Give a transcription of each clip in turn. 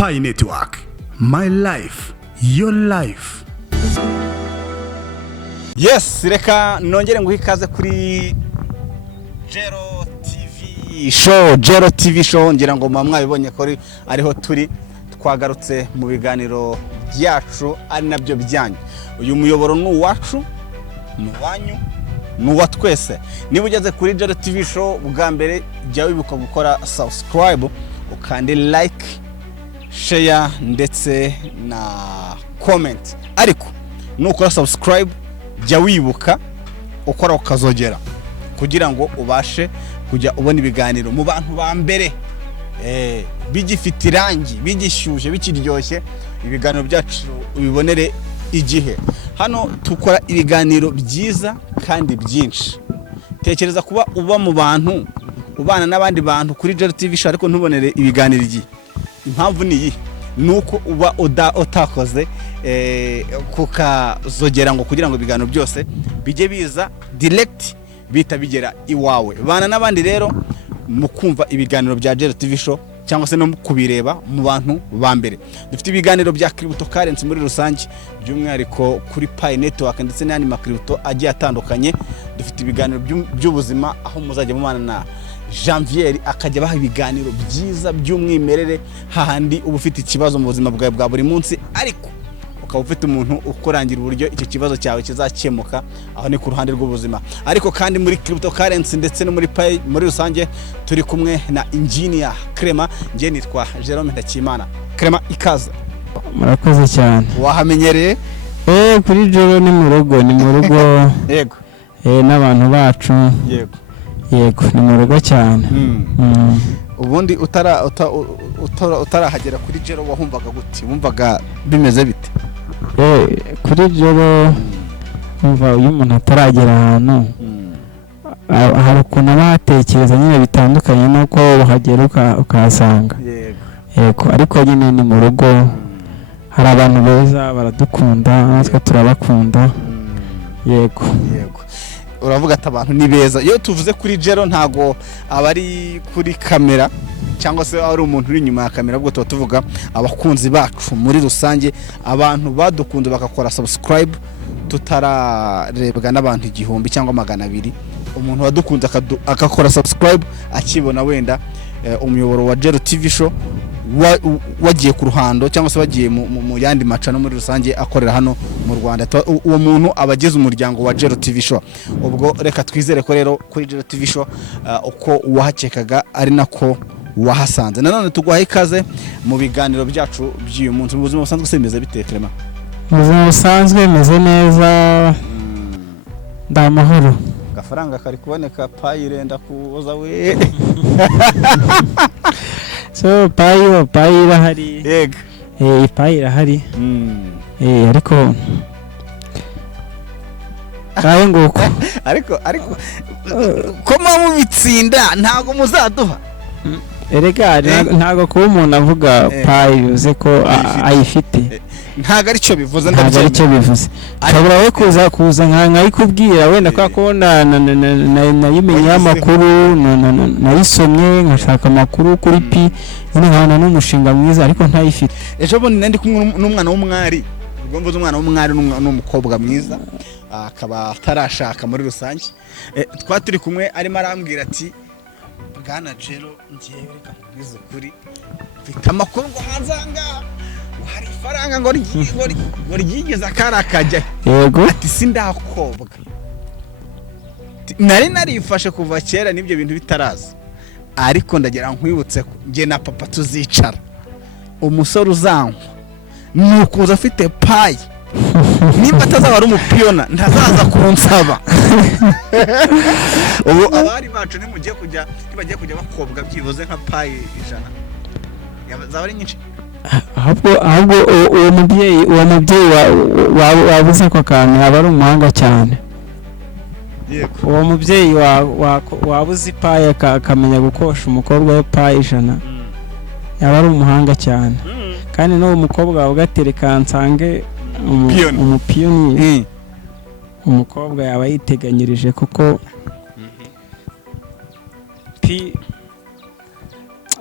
Pi Network, my life, your life. Yes, reka nongere nguhe ikaze kuri Jero TV show. Jero TV show ngira ngo mwabibonye ko ariho turi twagarutse mu biganiro byacu ari nabyo byanyu. Uyu muyoboro ni uwacu, ni wanyu, ni wa twese. Niba ugeze kuri Jero TV show bwa mbere jya wibuka gukora subscribe, ukande like, share ndetse na comment. Ariko nukora subscribe jya wibuka ukora ukazogera kugira ngo ubashe kujya ubona ibiganiro mu bantu ba mbere bigifite irangi, bigishyushye, bikiryoshye. Ibiganiro byacu ubibonere igihe. Hano tukora ibiganiro byiza kandi byinshi. Tekereza kuba uba mu bantu, ubana n'abandi bantu kuri Jero TV show ariko ntubonere ibiganiro igihe. Impamvu ni iyi, nuko uba utakoze kukazogera ngo kugira ngo ibiganiro byose bijye biza direct bita bigera iwawe. Bana n'abandi rero mu kumva ibiganiro bya Jero TV show cyangwa se no kubireba mu bantu ba mbere. Dufite ibiganiro bya cryptocurrency muri rusange, by'umwihariko kuri Pi Network ndetse n'andi makripto agiye atandukanye. Dufite ibiganiro by'ubuzima aho muzajya mubana na Janvier akajya baha ibiganiro byiza by'umwimerere, hahandi uba ufite ikibazo mu buzima bwawe bwa buri munsi ariko ukaba ufite umuntu ukurangira uburyo icyo kibazo cyawe kizakemuka. Aho ni ku ruhande rw'ubuzima. Ariko kandi muri cryptocurrency ndetse no muri Pi muri rusange turi kumwe na engineer Clement. Ngiye nitwa Jerome Ndakimana. Clement, ikaze. Murakoze cyane. Wahamenyereye? Kuri Jero ni mu rugo Yego. N'abantu bacu. Yego ni mu rugo cyane. Ubundi utarahagera kuri Jero wahumvaga gute? Wumvaga bimeze bite? Kuri Jero umva uyu muntu ataragera ahantu hari ukuntu abatekereza nyine bitandukanye nuko bahagera ukahasanga. Yego ariko nyine ni mu rugo, hari abantu beza baradukunda natwe turabakunda. Yego. Uravuga ati abantu ni beza. Iyo tuvuze kuri Jero ntago abari kuri kamera cyangwa se ari umuntu uri inyuma ya kamera, ubwo tuvuga abakunzi bacu muri rusange, abantu badukunze bakakora subscribe tutararebwa n'abantu 1000 cyangwa 200. Umuntu wadukunze akakora subscribe akibona wenda umuyoboro wa Jero TV show wagiye ku ruhando cyangwa se wagiye mu yandi macano muri rusange akorera hano mu Rwanda, uwo muntu abageze umuryango wa Jero TV show. Ubwo reka twizere ko rero kuri Jero TV show uko wahakekaga ari nako wahasanze. Nanone tuguhaye ikaze mu biganiro byacu by'uyu munsi. Mu buzima busanzwe semeze bite Clement? Mu buzima busanzwe meze neza, ndamahoro. Gafaranga kari kuboneka, Pi irenda kuza we. So Pi irahari. Yego. Pi irahari. Ariko kaye nguko. Ariko ko mubitsinda ntago muzaduha. Erega ntago kuba umuntu avuga Pi yuze ko ayifite. Ntago ari cyo bivuze, ntago ari cyo bivuze. Kabura we kuza nkayikubwira wenda ko nayimenye amakuru nayisomye nkashaka amakuru kuri Pi nkana n'umushinga mwiza ariko ntayifite. Ejo bo ndi kumwe n'umwana w'umwari, ubwo mvuze umwana w'umwari n'umukobwa mwiza akaba tarashaka muri rusange. Twaturi kumwe arimo arambwira ati Bwana Jero ngiye reka kubiza kuri mfite amakuru ngo hanzanga hari faranga ngo ryigeze akarakajya. Yego. Ati sindakobwa, nari narifashe kuva kera n'ibyo bintu bitaraza, ariko ndagera nkwibutse ko ngiye na papa tuzicara umusore uzankwa nukuza afite Pi. Nimba atazaba ari umupiyona ntazaza kunsaba. Ubu abari bacu nibagiye kujya bakobwa byibuze nka Pi 100 zaba ari nyinshi. Ahubwo uwo mubyeyi wabuze ko kantu aba ari umuhanga cyane. Yego. Uwo mubyeyi wabuze Pi akamenya gukosha umukobwa we Pi 100 yaba ari umuhanga cyane. Kandi n'uwo mukobwa ugatereka nsange umupiyoni. Umukobwa yaba yiteganyirije kuko Pi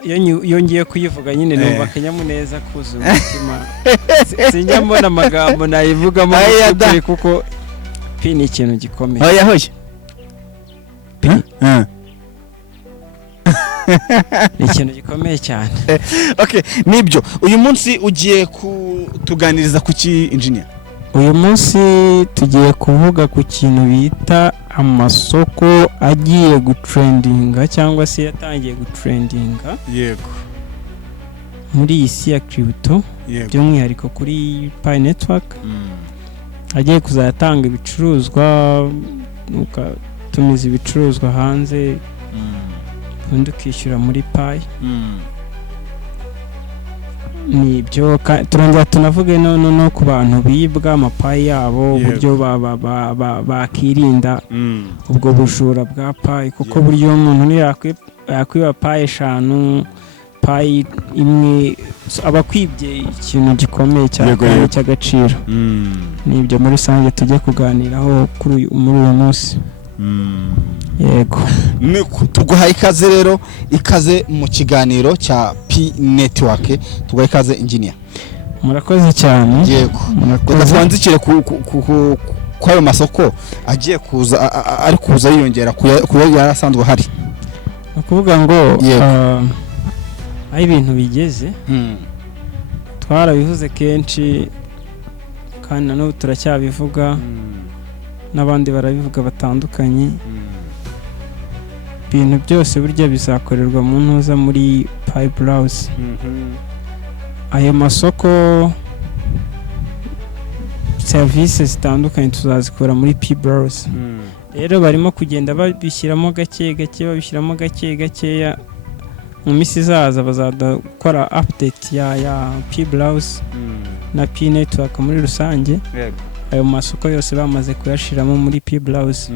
iyo ngiye kuyivuga nyine numva akanyamuneza kuzuye umutima sinjya mbona amagambo nayivugamo kuri kuko pi ni ikintu gikomeye oya hoye pi ni ikintu gikomeye cyane. Okay, nibyo uyu munsi ugiye kutuganiriza ku ki engineer? Uyu munsi tugiye kuvuga ku kintu bita amasoko agiye gutrendinga cyangwa se yatangiye gutrendinga yego muri iyi si ya crypto by'umwihariko kuri Pi Network. Agiye kuzatanga ibicuruzwa ukatumiza ibicuruzwa hanze ubundi ukishyura muri Pi. Nibyo turongera tunavuge no ku bantu bibwa amapayi yabo uburyo bakirinda ubwo bujura bwa Pi kuko buryo umuntu yakwiba Pi 5 Pi imwe abakwibye ikintu gikomeye cyane cy'agaciro. Nibyo muri rusange tujye kuganiraho muri uyu munsi. Yego tuguhaye ikaze rero, ikaze mu kiganiro cya Pi Network. Tuguhaye ikaze engineer. Murakoze cyane. Yego twanzikire ku ayo masoko agiye kuza ari kuza yiyongera kuya yarasanzwe hari. Ukuvuga ngo aho ibintu bigeze twarabivuze kenshi kandi nanone turacyabivuga n'abandi barabivuga batandukanye. Ibintu byose burya bizakorerwa mu ntuza muri Pi Browse. Ayo masoko services zitandukanye tuzazikora muri Pi Browse. Rero barimo kugenda babishyiramo gake gakeya. Mu minsi izaza bazadakora update ya Pi Browse na Pi Network muri rusange. Ayo masoko yose bamaze kuyashiramo muri Pi Browse.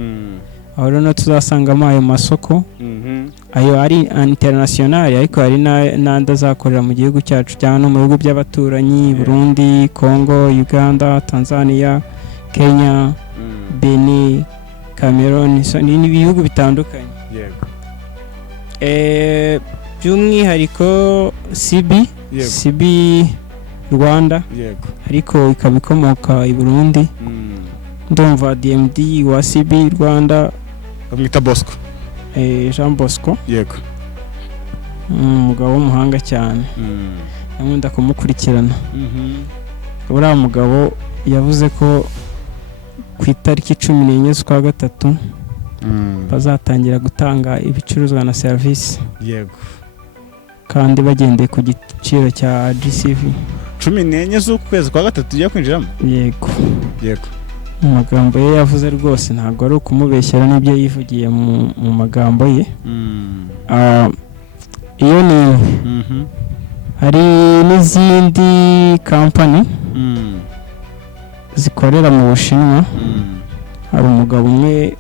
Aho rero tuzasangamo ayo masoko ayo ari international ariko hari n'andi azakorera mu gihugu cyacu cyane no mu bihugu by'abaturanyi Burundi, Congo, Uganda, Tanzania, Kenya, Benin, Cameroon, ni ibihugu bitandukanye. Yego by'umwihariko CB Rwanda ariko ikaba ikomoka i Burundi. Ndumva DMD wa CB Rwanda bamwita Bosco, Jean Bosco. Yego umugabo w'umuhanga cyane. Nkunda kumukurikirana. Uriya mugabo yavuze ko ku itariki 14 z'ukwa gatatu bazatangira gutanga ibicuruzwa na service. Yego kandi bagendeye ku giciro cya GCV. 14 z'ukwezi kwa gatatu tugiye kwinjiramo. Yego amagambo ye yavuze rwose ntabwo ari ukumubeshyera n'ibyo yivugiye mu magambo ye. Iyo ni hari n'izindi company zikorera mu Bushinwa. Hari umugabo umwe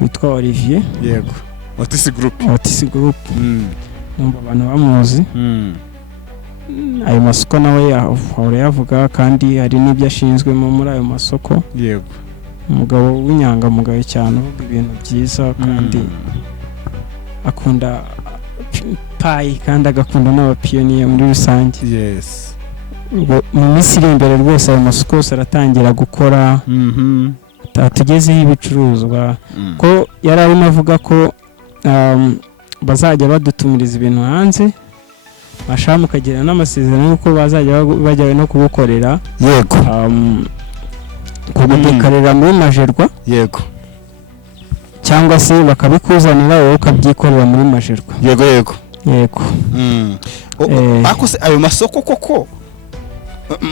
witwa Olivier. Yego Otis Group. Numva abantu bamuzi. Ayo masoko nawe yahora yavuga kandi hari n'ibyo ashinzwemo muri ayo masoko. Yego umugabo w'inyangamugayo cyane uvuga ibintu byiza kandi akunda Pi kandi agakunda n'abapiyoniye muri rusange. Yes mu minsi iri imbere rwose ayo masoko yose aratangira gukora. Tugezeho ibicuruzwa ko yari arimo avuga ko bazajya badutumiriza ibintu hanze bashaka mukagira n'amasezerano yuko bazajya bajyawe no kubukorera. Yego kubudekarira muri Majerwa. Yego cyangwa se bakabikuzanira wowe ukabyikorera muri Majerwa. Yego akose ayo masoko koko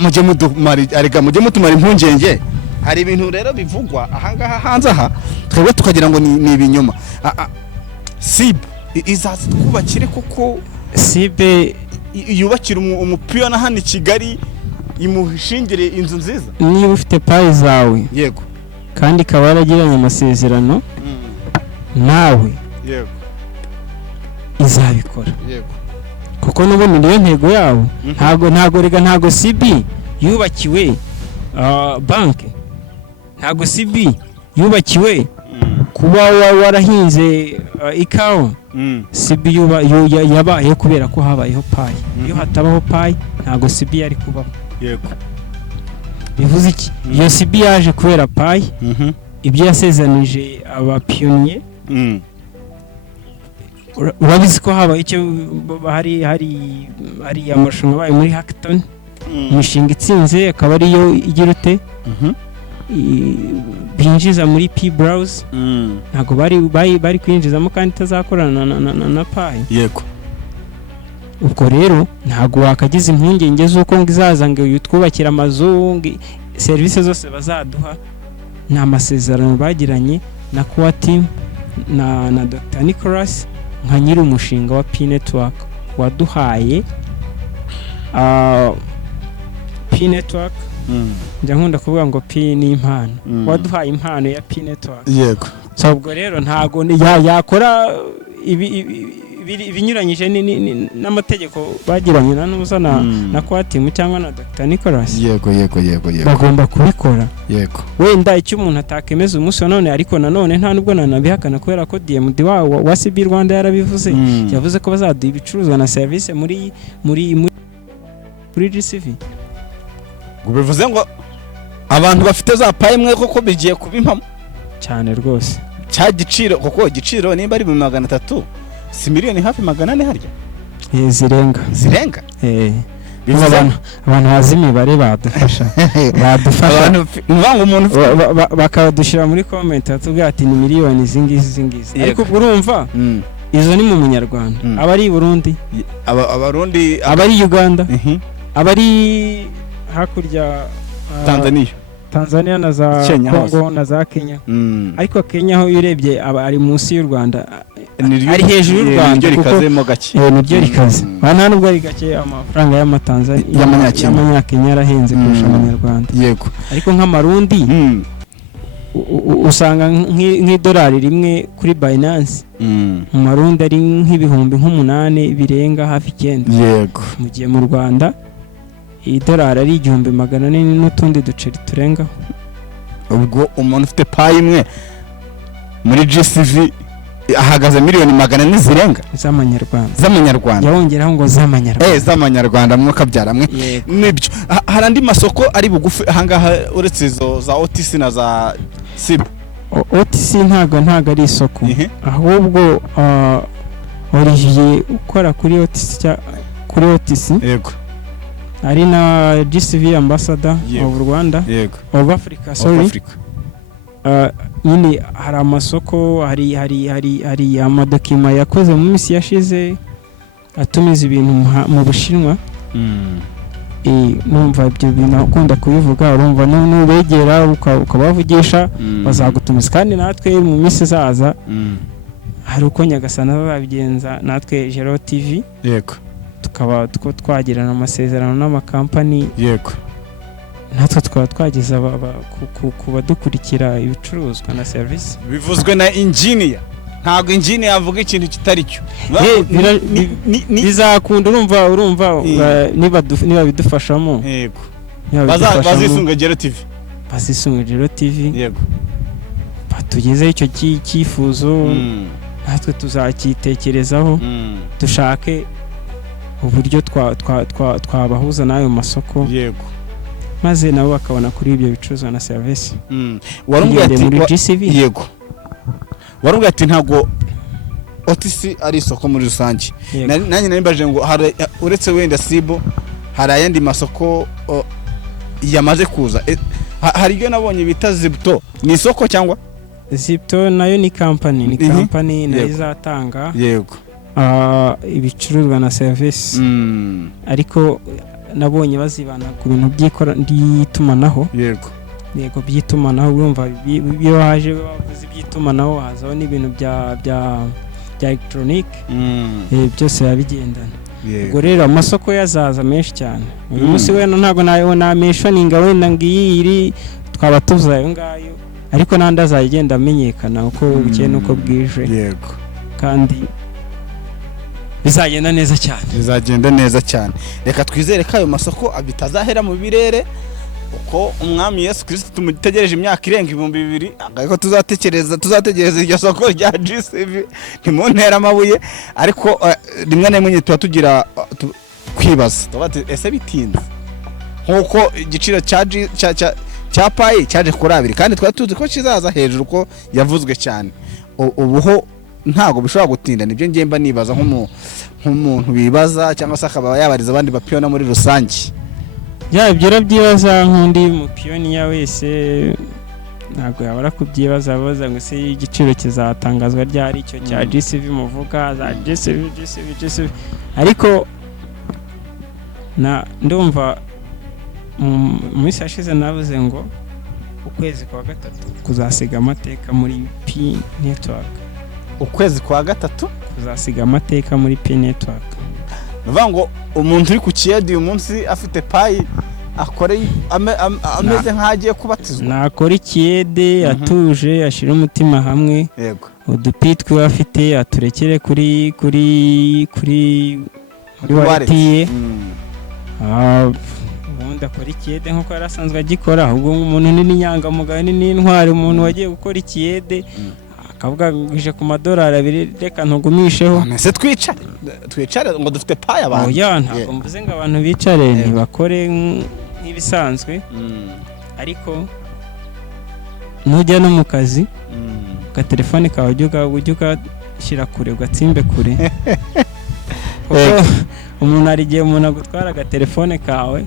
mujye mutumara impungenge. Hari ibintu rero bivugwa ahangaha hanze aha twebwe tukagira ngo ni ibinyoma. SIB izazi twubakire koko. SIB yubakira umupiyona hano i Kigali imushingire inzu nziza. Niba ufite Pi zawe yego kandi ikaba yaragiranye amasezerano nawe yego izabikora. Yego kuko n'ubundi niyo ntego yawe. Ntago CB yubakiwe banki. Ntago CB yubakiwe kuba warahinze ikawa CB yabayeho kubera ko habayeho Pi. Iyo hatabaho Pi ntago CB yari kubaho. Yego. Bivuze iki? Iyo CB yaje kubera Pi. Ibyo yasezanije abapionnier. Urabizi ko habaye icyo hari amarushanwa abaye muri hackathon. Imishinga itsinze akaba ariyo igira ute binjiza muri P browse. Ntago bari kwinjizamo kandi tazakorana na Pi. Yego. Ubwo rero ntago wakagize impungenge z'uko ngizaza ngo yutwubakira amazu, service zose bazaduha na amasezerano bagiranye na Core Team na Dr. Nicholas nka nyiri umushinga wa P Network waduhaye P Network. Njya nkunda kuvuga ngo P ni impano. Waduhaye impano ya P Network. Yego. So ubwo rero ntago yakora ibinyuranyije n'amategeko bagiranye na Core Team cyangwa na Dr. Nicholas. Yego. Bagomba kubikora. Yego. Wenda icyo umuntu atakemeza umunsi wa none, ariko nanone nta nubwo nanabihakana kubera ko DMD wa CB Rwanda yarabivuze. Yavuze ko bazaduha ibicuruzwa na service muri GCV. Bivuze ngo abantu bafite za Pi mwe koko bigiye kubimpamo cyane rwose. Cya giciro koko igiciro nimba ari 300 si miliyoni hafi 400 harya. Zirenga. Bivuze abantu bazi imibare badufasha. Abantu nvango umuntu bakadushyira muri comment atubwira ati ni miliyoni zingizi. Ariko urumva izo ni mu munyarwanda. Abari i Burundi, abarundi, abari Uganda, abari hakurya Tanzania na za Kongo na za Kenya. Ariko Kenya aho urebye ari munsi y'u Rwanda, ari hejuru y'u Rwanda rikazemo gake. Niryo rikaze. Nta nubwo ari gake amafaranga y'amanyakenya yarahenze kurusha abanyarwanda. Yego. Ariko nk'amarundi usanga nk'idolari rimwe kuri Binance mu marundi ari nk'ibihumbi 8 birenga hafi 9. Yego. Mu gihe mu Rwanda idolari ari 1,400 n'utundi duceri turengaho. Ubwo umuntu ufite Pi imwe muri GCV ahagaze miliyoni 400 zirenga z'amanyarwanda. Yongeraho ngo z'amanyarwanda. Z'amanyarwanda mwuka byaramwe. Nibyo. Hari andi masoko ari bugufi ahangaha uretse izo za OTC na za CB. OTC ntago ari isoko. Ahubwo Olivier ukora kuri OTC. Yego. Ari na GCV ambassador of Rwanda. Yego. Of Africa, sorry. Nyine hari amasoko, hari amadokima yakoze mu minsi yashize atumiza ibintu mu Bushinwa. Numva ibyo bintu akunda kubivuga, urumva n'ubegera ukabavugisha bazagutumiza. Kandi natwe mu minsi zaza hari uko Nyagasana babigenza natwe Gero TV. Yego. Tukaba twagirana amasezerano n'amakampani. Yego. Natwe tukaba twageza kubadukurikira ibicuruzwa na service. Bivuzwe na engineer. Ntago engineer avuga ikintu kitari cyo. Bizakunda urumva niba bidufashamo. Yego. Bazisunga Gero TV. Bazisunga Gero TV. Yego. Batugeze icyo cyifuzo. Natwe tuzakitekerezaho. Dushake uburyo twabahuza n'ayo masoko. Yego. Maze nabo bakabona kuri ibyo bicuruzwa na service. Warumwe ati muri GCV. Yego. Warumwe ati ntago OTC ari isoko muri rusange. Nanjye nimbaje ngo uretse wenda Sibo hari ayandi masoko yamaze kuza. Hari ibyo nabonye bita Zipto. Ni isoko cyangwa? Zipto nayo ni company nayo izatanga. Yego. Ibicuruzwa na service. Ariko nabonye bazibana ku bintu by'itumanaho. Yego. By'itumanaho urumva iyo haje bavuze by'itumanaho hazaho n'ibintu bya electronic. Byose yabigendana. Ubwo rero amasoko yazaza menshi cyane. Uyu munsi wena ntago na mentioninga wenda ngiyiri twaba tuzayo ngayo, ariko nandi azagenda amenyekana uko bukeye nuko bwije. Yego. Kandi bizagenda neza cyane. Reka twizere ko ayo masoko abitazahera mu birere uko umwami Yesu Kristo tumutegereje imyaka irenga 2000 ariko tuzategereza iryo soko rya G7 ntimuntera amabuye ariko rimwe na rimwe tuba tugira kwibaza tubati ese bitinze nkuko igiciro cya payi cyaje kuri 2 kandi twari tuzi ko kizaza hejuru ko yavuzwe cyane ubuho ntago bishobora gutinda nibyo ngemba nibaza nk'umuntu bibaza cyangwa se akaba yabariza abandi bapiyona muri rusange ibyo byibaza nk'undi mupiyoniya wese ntabwo yabara kubyibaza abaza ngo se igiciro kizatangazwa ryari icyo cya G7 muvuga za G7 ariko ndumva muri sashize navuze ngo ukwezi kwa gatatu kuzasiga amateka muri P network ukwezi kwa gatatu kuzasiga amateka muri P network bivuga ngo umuntu uri ku kiyedi uyu munsi afite payi akore ameze nk'agiye kubatizwa nakora ikiyede atuje ashira umutima hamwe yego udupitwe afite aturekere kuri waretiye ubundi akora ikiyede nk'uko yarasanzwe agikora ahubwo umuntu n'inyangamugayo n'intwari umuntu wagiye gukora ikiyede akavuga ngije ku madolari 2 reka ntugumisheho nese twicare ngo dufite payi abantu ntabwo mvuze ngo abantu bicare ntibakore nk'ibisanzwe ariko nujya no mu kazi ka telefone kawe ujya ugashyira kure ugatsimbe kure umuntu ari igihe umuntu agutwara agatelefone kawe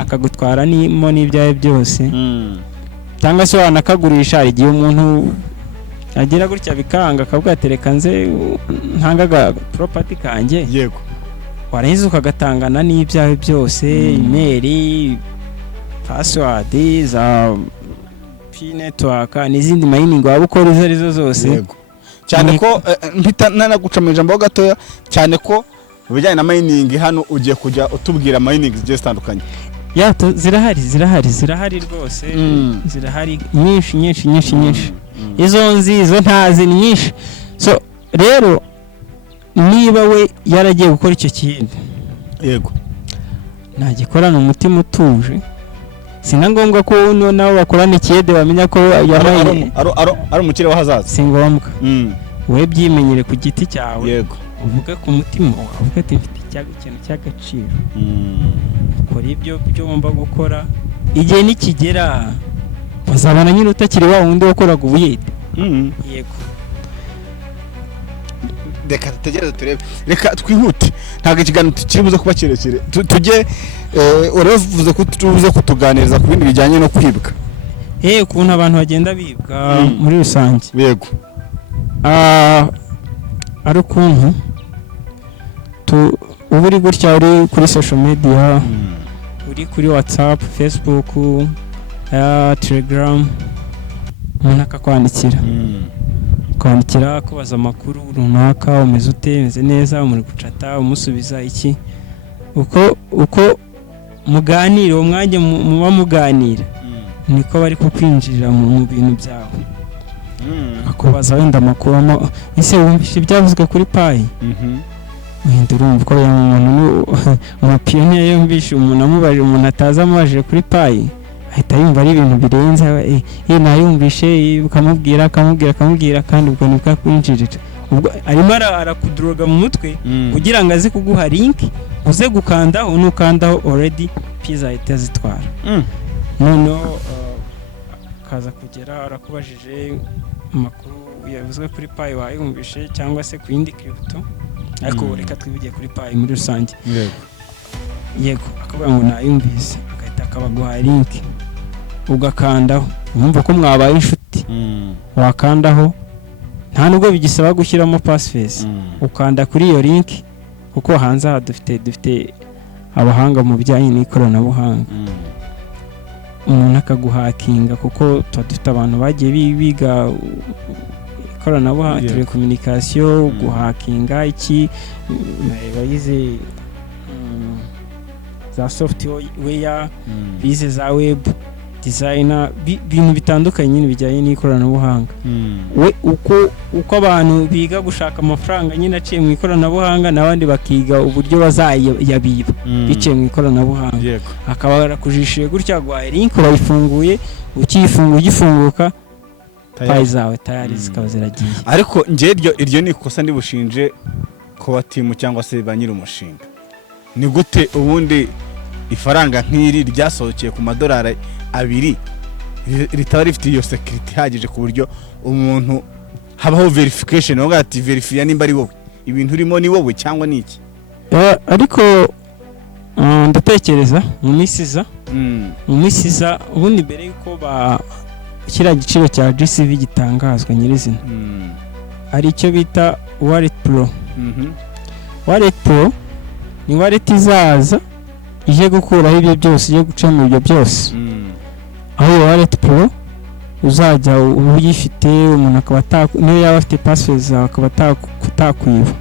akagutwara n'ibyawe byose cyangwa se wanakagurisha igihe umuntu agira gutya bikanga akavuga atereka nze ntangaga property kanjye yego warahize ukagatangana n'ibyawe byose email password za P network n'izindi mining waba ukora izo arizo zose yego cyane ko mpita nanagucamije ijambo gatoya cyane ko bijyanye na mining hano ugiye kujya utubwira mining zigiye zitandukanye zirahari rwose zirahari nyinshi izo ntazi ni nyinshi so rero niba we yaragiye gukora icyo kintu yego nagikorana umutima utuje sina ngombwa ko nabo bakorana ikiyede bamenya ko yabaye ari umukire w'ahazaza si ngombwa we byimenyere ku giti cyawe yego uvuge ku mutima uvuge ati mfite ikintu cy'agaciro ukora ibyo ugomba gukora igihe nikigera bazabana nyine utakiri wa wundi wakoraga ubuyede yego reka tutegereze turebe reka twihute ntabwo ikiganiro kiri buze kuba kirekire tujye uravuze ko tubuze kutuganiriza ku bindi bijyanye no kwibwa ukuntu abantu bagenda bibwa muri rusange yego ari ukuntu uba uri gutya uri kuri social media uri kuri WhatsApp Facebook Telegram umuntu akakwandikira kubaza amakuru runaka umeze ute meze neza umuri gucata umusubiza iki uko muganira umwanya muba muganira niko bari kukwinjirira mu bintu byawe akubaza wenda amakuru ese wumvise ibyavuzwe kuri payi wenda urumva ko umuntu umupiyoniya yumvise umuntu amubajije umuntu atazi amubajije kuri payi ahita yumva ari ibintu birenze nayumvishe ukamubwira kandi ubwo nibwo akwinjirira ubwo arimo arakudroga mu mutwe kugira ngo aze kuguha link uze gukandaho nukandaho already pizza ahita zitwara noneho kaza kugera arakubajije amakuru yavuzwe kuri payi wayumvishe cyangwa se ku yindi crypto ariko reka twibugiye kuri payi muri rusange yego akavuga ngo nayumvise agahita akabaguha link ugakandaho wumva ko mwabaye inshuti wakandaho nta nubwo bigisaba gushyiramo passface ukanda kuri iyo link kuko hanze aha dufite abahanga mu bijyanye n'ikoranabuhanga umuntu akaguhakinga kuko tuba dufite abantu bagiye biga ikoranabuhanga telecommunication guhakinga iki bayize za software bize za web designer ibintu bitandukanye nyine bijyanye n'ikoranabuhanga. We uko abantu biga gushaka amafaranga nyine aciye mu ikoranabuhanga n'abandi bakiga uburyo bazayabiba biciye mu ikoranabuhanga. Akaba barakujishije gutya gwa link bayifunguye ugifunguka payi zawe tayari zikaba ziragiye. Ariko nje iryo ni ikosa ndi bushinje ko timu cyangwa se ba nyiri umushinga. Ni gute ubundi ifaranga nk'iri ryasohokeye ku madolari 2 ritaba rifite iyo security hagije ku buryo umuntu habaho verification ngo ati verifya nimba ari wowe ibintu urimo ni wowe cyangwa ni iki? Ariko ndatekereza mu misiza ubundi mbere yuko kiriya giciro cya GCV gitangazwa nyirizina hari icyo bita Wallet Pro. Wallet Pro ni wallet izaza ije gukuraho ibyo byose, ije guca mu ibyo byose. Aho Wallet Pro uzajya uyifite umuntu akaba niyo yaba afite password zawe akaba atakwiba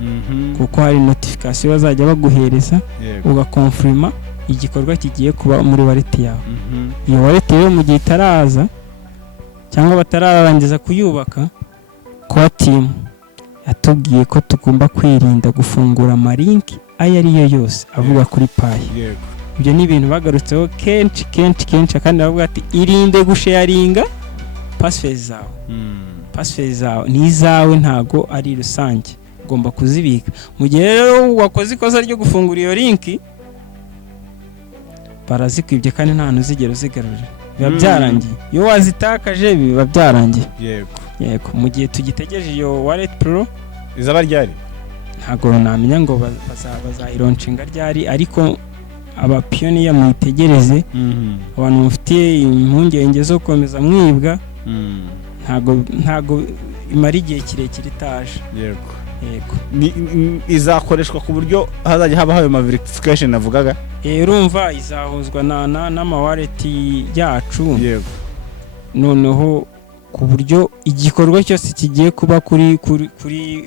kuko hari notification bazajya baguhereza ugakonfirma igikorwa kigiye kuba muri wallet yawe. Iyo wallet rero mu gihe itaraza cyangwa batararangiza kuyubaka, kwa team yatubwiye ko tugomba kwirinda gufungura amalinki ayo ari yo yose avuga kuri Pi. Ibyo ni ibintu bagarutseho kenshi kandi bavuga ati irinde gusharinga password zawe. Password zawe ni izawe ntago ari rusange, ugomba kuzibika. Mu gihe rero wakoze ikosa ryo gufungura iyo linki barazikwibye kandi nta nuzigero zigarurira, biba byarangiye. Iyo wazitakaje biba byarangiye. Yego mu gihe tugitegereje iyo Wallet Pro izaba ryari ntago namenya ngo bazayironcinga ryari, ariko abapioneer mwitegereze. Abantu mufitiye impungenge zo gukomeza mwibwa ntago imara igihe kirekire itaje. Yego izakoreshwa ku buryo hazajya habaho ayo verification navugaga. Urumva izahuzwa n'ama wallet yacu. Noneho ku buryo igikorwa cyose kigiye kuba kuri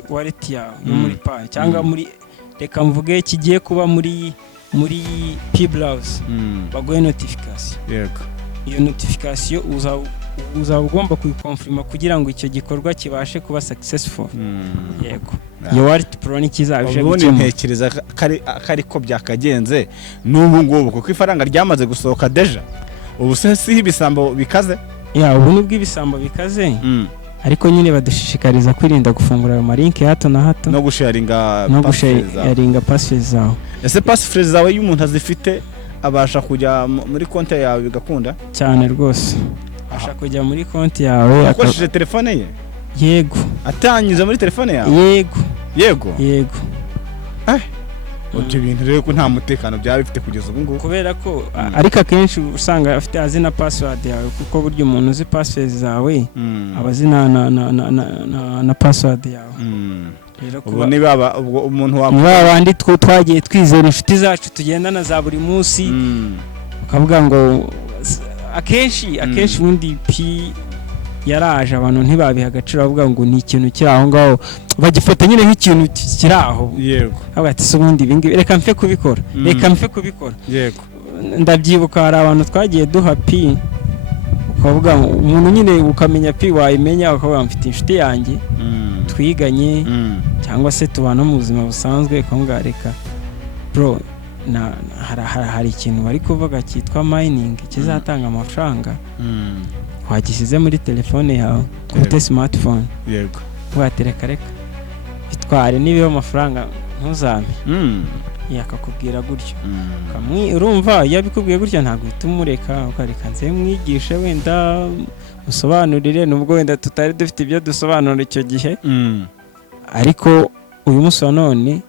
wallet yawe no muri Pi cyangwa muri reka mvuge kigiye kuba muri P browser bagoye notification. Iyo notification uzaba ugomba kuyikonfirma kugira ngo icyo gikorwa kibashe kuba successful. Iyo Wallet Pro ni kizabije gukemura. Ubundi ntekereza kari ko byakagenze n'ubu ngubu kuko ifaranga ryamaze gusohoka deja. Ubu se si ibisambo bikaze? Ubu ni bw'ibisambo bikaze. Ariko nyine badushishikariza kwirinda gufungura ayo malinki hato na hato no gusharinga password zawe. Ese password zawe iyo umuntu azifite abasha kujya muri konti yawe bigakunda cyane rwose. Abasha kujya muri konti yawe akoresheje telefone ye. Yego. Atanyuze muri telefone yawe. Yego. Ibyo bintu rero ko nta mutekano byaba bifite kugeza ubu ngubu, kubera ko ariko akenshi usanga afite azina password yawe kuko buryo umuntu uzi password zawe abazina na password yawe. Ubwo niba umuntu wabandi twagiye twizera inshuti zacu tugendana za buri munsi ukavuga ngo akenshi ubundi Pi yaraje abantu ntibabiha agaciro bavuga ngo ni ikintu kiri aho ngaho bagifata nyine nk'ikintu kiri aho. Avuga ati se ubundi ibingibi reka mfe kubikora. Ndabyibuka hari abantu twagiye duha Pi ukavuga umuntu nyine ukamenya Pi wayimenya ukavuga mfite inshuti yanjye twiganye cyangwa se tubana mu buzima busanzwe ukavuga reka bro hari ikintu bari kuvuga cyitwa mining kizatanga amafaranga wagishyize muri telefone yawe kuri smartphone. Watereka reka bitware niba amafaranga ntuzame. Yakakubwira gutyo urumva iyo bikubwiye gutyo ntabwo itumureka ukareka nze mwigishe wenda musobanurire nubwo wenda tutari dufite ibyo dusobanura icyo gihe. Ariko uyu munsi wa none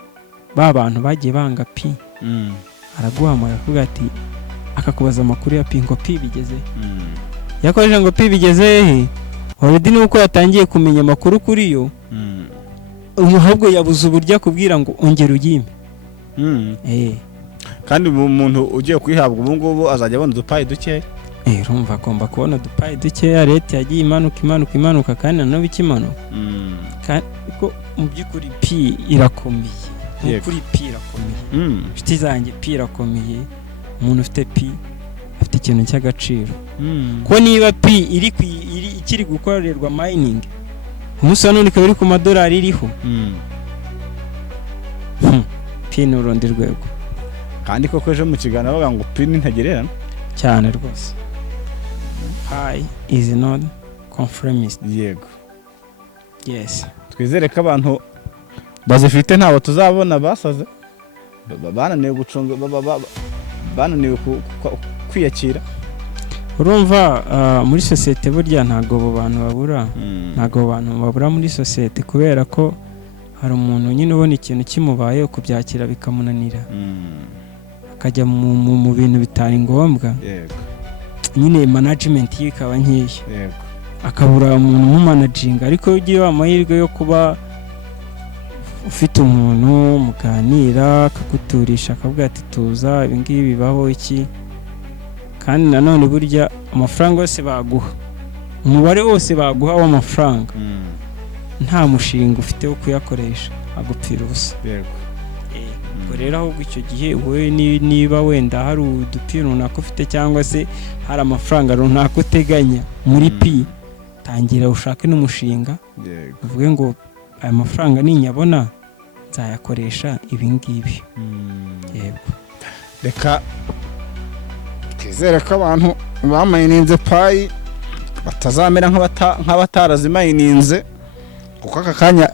ba bantu bagiye banga Pi araguhamagara kuvuga ati akakubaza amakuru ya Pi ngo Pi bigeze yakoresha ngo Pi bigeze he. Already nuko yatangiye kumenya amakuru kuri yo ahubwo yabuze uburyo akubwira ngo ongera uyime. Kandi umuntu ugiye kwihabwa ubu ngubu azajya abona udupayi duke. Urumva agomba kubona udupayi duke. Leta yagiye imanuka kandi nano bikimanuka. Ko mu by'ukuri Pi irakomeye. Kuri Pi irakomeye. Inshuti zanjye Pi irakomeye. Umuntu ufite Pi afite ikintu cy'agaciro ko niba pi iri ikiri gukorerwa mining umunsi wa none ikaba iri ku madolari iriho pi ni urundi rwego kandi koko ejo mu kiganiro bavuga ngo pi ntagererana cyane rwose pi is not conformist. Yego. Yes. Twizere ko abantu bazifite ntabo tuzabona basaze bananiwe gucunga bananiwe kwiyakira. Urumva muri societe burya ntago abo bantu babura ntago abantu babura muri societe kubera ko hari umuntu nyine ubona ikintu kimubaye kubyakira bikamunanira akajya mu bintu bitari ngombwa. Yego. Nyine management yikaba nkeya. Yego. Akabura umuntu mu managing ariko ugiye amahirwe yo kuba ufite umuntu muganira akaguturisha akavuga ati tuza ibi ngibi bibaho iki kandi nanone burya amafaranga yose baguha umubare wose baguha w'amafaranga nta mushinga ufite wo kuyakoresha agupfira ubusa. Yego. Ubwo rero ahubwo icyo gihe wowe niba wenda hari udupira runaka ufite cyangwa se hari amafaranga runaka uteganya muri pi tangira ushake n'umushinga uvuge ngo aya mafaranga ninyabona nzayakoresha ibi ngibi. Yego. Reka twizere ko abantu bamayininze payi batazamera nk'abatarazimayininze kuko aka kanya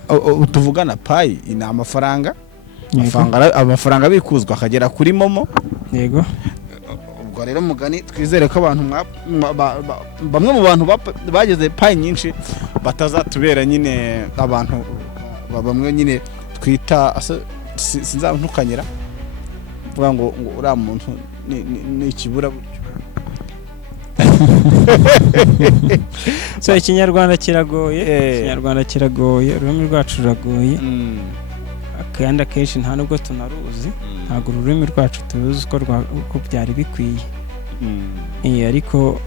tuvugana payi ni amafaranga bikuzwa akagera kuri momo. Yego. Ubwo rero mugani twizere ko abantu bamwe mu bantu bageze payi nyinshi batazatubera nyine abantu bamwe nyine twita sinzantukanyira vuga ngo uriya muntu ni ikibura buryo. So ikinyarwanda kiragoye ururimi rwacu ruragoye kandi akenshi nta nubwo tunaruzi ntabwo ururimi rwacu turuzi uko byari bikwiye. Ariko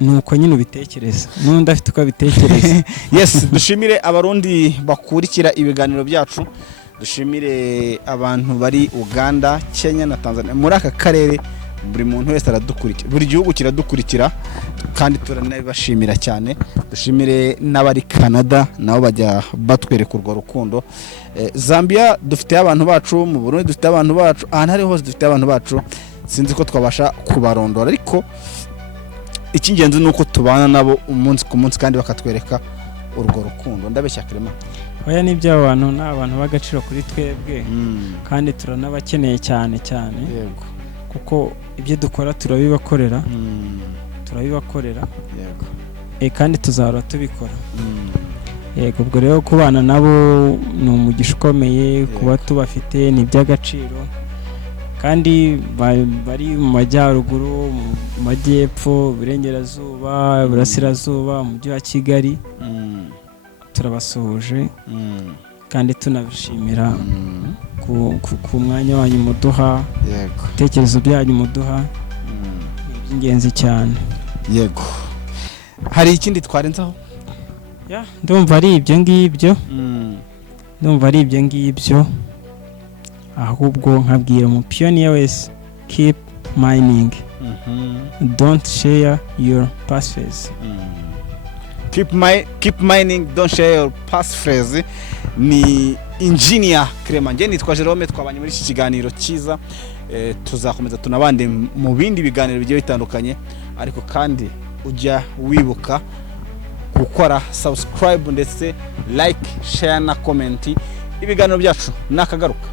nuko nyine ubitekereza n'undi afite uko abitekereza. Yes, dushimire abarundi bakurikira ibiganiro byacu, dushimire abantu bari Uganda, Kenya na Tanzania. Muri aka karere buri muntu wese aradukurikira, buri gihugu kiradukurikira kandi turanabashimira cyane. Dushimire n'abari Canada nabo bajya batwereka urwo rukundo. Zambia dufite abantu bacu, mu Burundi dufite abantu bacu, ahantu hari hose dufite abantu bacu, sinzi ko twabasha kubarondora ariko icy'ingenzi nuko tubana nabo umunsi ku munsi kandi bakatwereka urwo rukundo. Ndabeshya Clement. Oya nibyo abantu n'abantu bagaciro kuri twebwe kandi turanabakeneye cyane. Yego. Kuko ibyo dukora turabibakorera. Yego. Kandi tuzahora tubikora. Yego. Ubwo rero kubana nabo ni umugisha ukomeye kuba tubafite ni iby'agaciro kandi bari mu majyaruguru, mu majyepfo, burengerazuba, burasirazuba, umujyi wa Kigali. Turabasuhuje kandi tunabishimira ku mwanya wanyu muduha. Yego. Ibitekerezo byanyu muduha by'ingenzi cyane. Yego. Hari ikindi twarenzaho? Ndumva ari ibyo ngibyo ahubwo nkabwira mu pioneer wese keep mining. Don't share your passphrase. Keep mining, don't share your passphrase. Ni engineer Clement. Nge nitwa Jerome, twabanye muri iki kiganiro cyiza. Tuzakomeza tunabande mu bindi biganiro bigiye bitandukanye ariko kandi ujya wibuka gukora subscribe ndetse like, share na comment. Ibiganiro byacu nakagaruka.